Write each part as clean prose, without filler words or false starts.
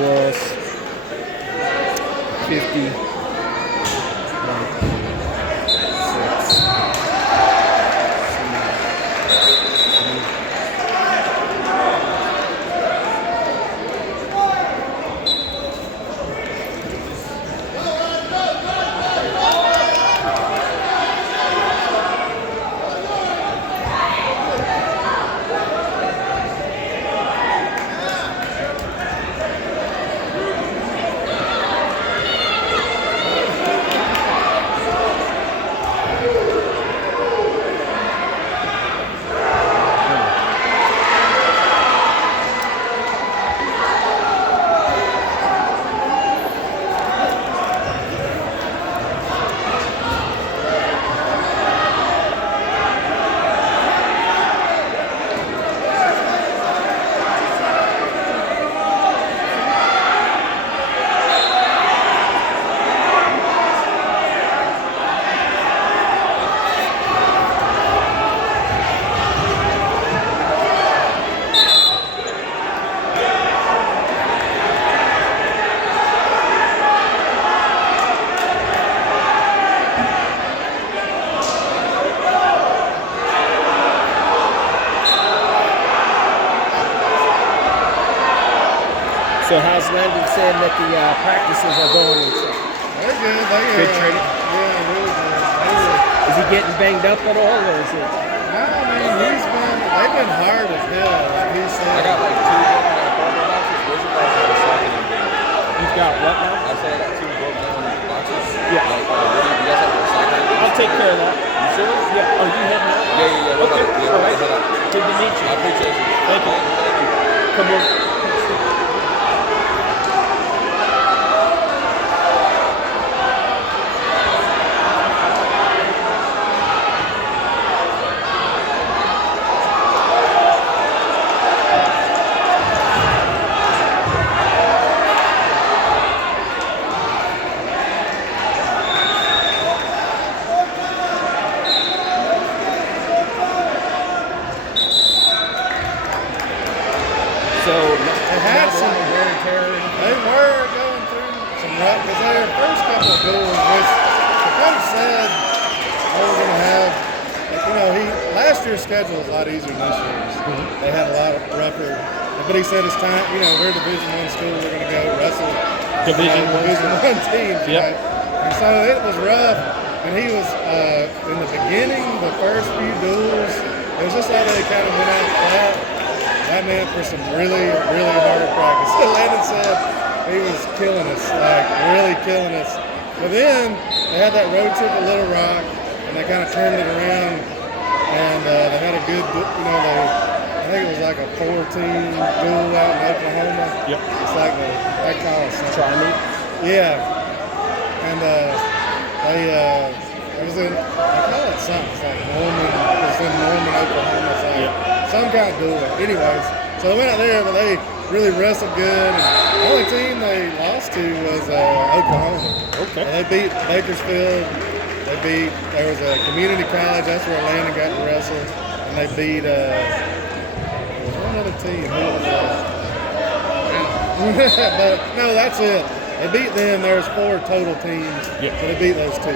was 50. So how's Landon saying that the practices are going and stuff? They're good. Good training? Yeah, really good. Is he getting banged up at all, or is it? No, I mean, they've been hard as hell, like he said. I got like 2 broken down boxes. Where's your box for recycling bin? You've got what now? I said I got 2 broken down boxes. Yeah. Like, you guys have a recycling bin? I'll take care of that. You sure? Yeah. Oh, you heading out? Yeah. Okay. All right. Head out. Good to meet you. I appreciate you. Thank you. Come on. So They had some wear and tear. They were going through some rough because their first couple of duels, which the coach said they were going to have. Last year's schedule was a lot easier than this year's. They had a lot of rougher, but he said it's time. They're Division I school. We're going to go wrestle Division Division I teams. Yep. Right? And so it was rough. And he was in the beginning, the first few duels. It was just like they kind of went out flat. That meant for some really, really hard practice. Landon said he was killing us, like really killing us. But then they had that road trip to Little Rock, and they kind of turned it around, and they had a good, I think it was like a 4-team duel out in Oklahoma. Yep. It's like they call it something. Tri-meet. Yeah. And it was in, they call it something. It's like Norman, it's in Norman, Oklahoma. It's like some kind of duel. Anyways, so they went out there, but they really wrestled good. And the only team they lost to was Oklahoma. Okay. And they beat Bakersfield. There was a community college. That's where Landon got to wrestle. And they beat, there was one other team. Who was that? But no, that's it. They beat them. There's 4 total teams. Yeah. So they beat those 2.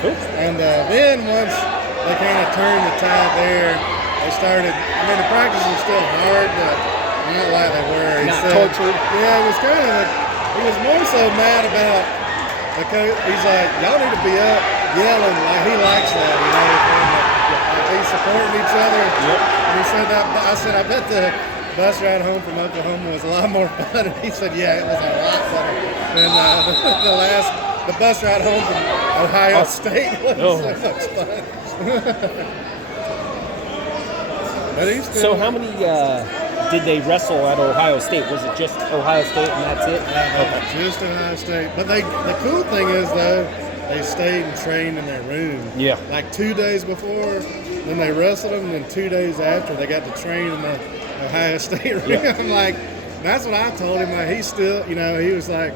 Cool. And then once they kind of turned the tide there, they started. The practices were still hard, but not like they were. Not tortured. Yeah, it was kind of he was more so mad about the coach. He's like, y'all need to be up yelling. Like he likes that, he's supporting each other. Yep. And he said that. I said, I bet the bus ride home from Oklahoma was a lot more fun. And he said, yeah, it was a lot better than the bus ride home from Ohio State was so much fun. But So how many did they wrestle at Ohio State? Was it just Ohio State and that's it? Okay. Just Ohio State. But the cool thing is, though, they stayed and trained in their room. Yeah. Like 2 days before, then they wrestled them, and then 2 days after, they got to train in the Ohio State room. Yeah. I'm like, that's what I told him. Like, he's still, he was like,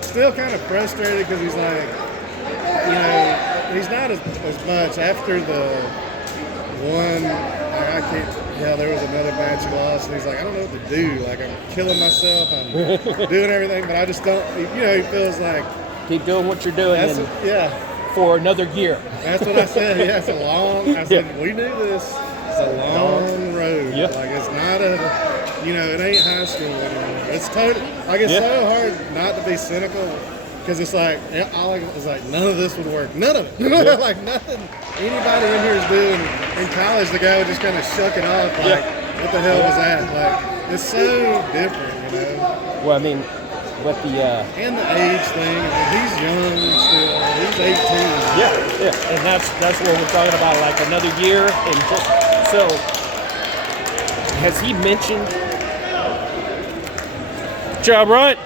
still kind of frustrated because he's like, he's not as much after the one, I can't, yeah, there was another match he lost, and he's like, I don't know what to do. Like, I'm killing myself. I'm doing everything, but I just don't. You know, he feels like Keep doing what you're doing that's and yeah. for another year. That's what I said. Yeah, it's a long. I said we knew this. It's a long road. Yeah. Like it's not a, you know, it ain't high school anymore. It's total. Like it's Yeah. so hard not to be cynical, because it's like all I was like, none of this would work. None of it. Yeah. Like nothing. Anybody in here is doing. In college, the guy would just kind of shuck it off. Like what the hell was that? Like it's so different, you know. Well, I mean, what the And the age thing. I mean, he's young still. He's 18. yeah, and that's what we're talking about. Like another year, and just so has he mentioned? Good job, Ryan.